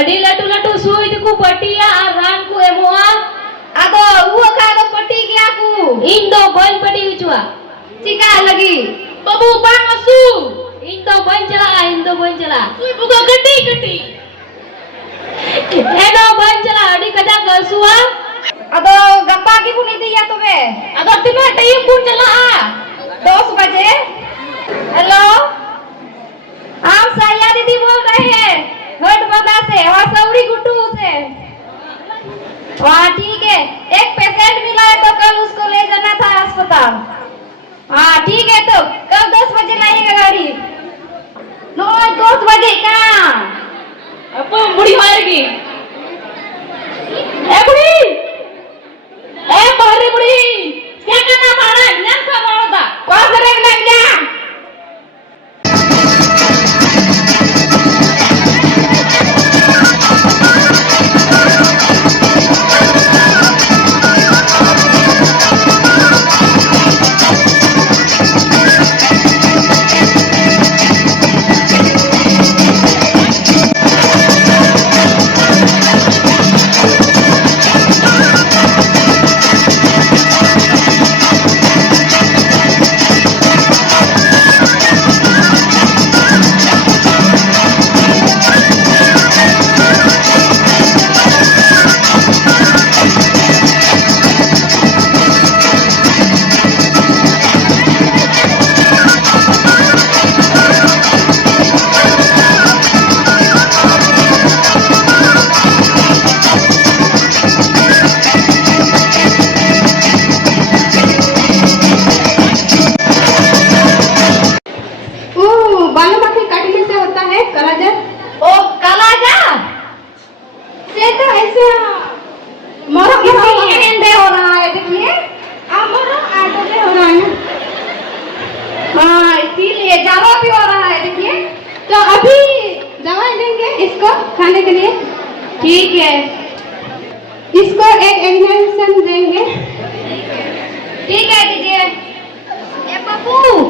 अड़ी लटू लटू सुई को पटिया और रान को एमोआ आदो वो का दो पट्टी क्या को इन दो बन पटी उचुआ चिका लगी बाबू बांग असु इन दो बन चला सुई बुगा गड्डी गड्डी एनो बन चला अड़ी कदा गसुआ आदो गप्पा की कुनी दिया तुम्हे अगर तुम्हें टाइम कौन चला 10 बजे हेलो आप साया दीदी बोल रहे हैं हट बंदा से और सौड़ी गुट्टू से हाँ ठीक है एक पेशेंट मिला है तो कल उसको ले जाना था अस्पताल हाँ ठीक है तो कल 10 बजे लाइएगा गाड़ी नो 10 बजे कहाँ अब बुढ़ी मारेगी ए बुढ़ी ए बाहरी बुढ़ी क्या करना मारा ज्ञान का मारा था कौन करेगा ज्ञान ज्यादा भी हो रहा है देखिए तो अभी दवाई देंगे इसको खाने के लिए ठीक है इसको एक इंजेक्शन देंगे ठीक है दीजिए ए बाबू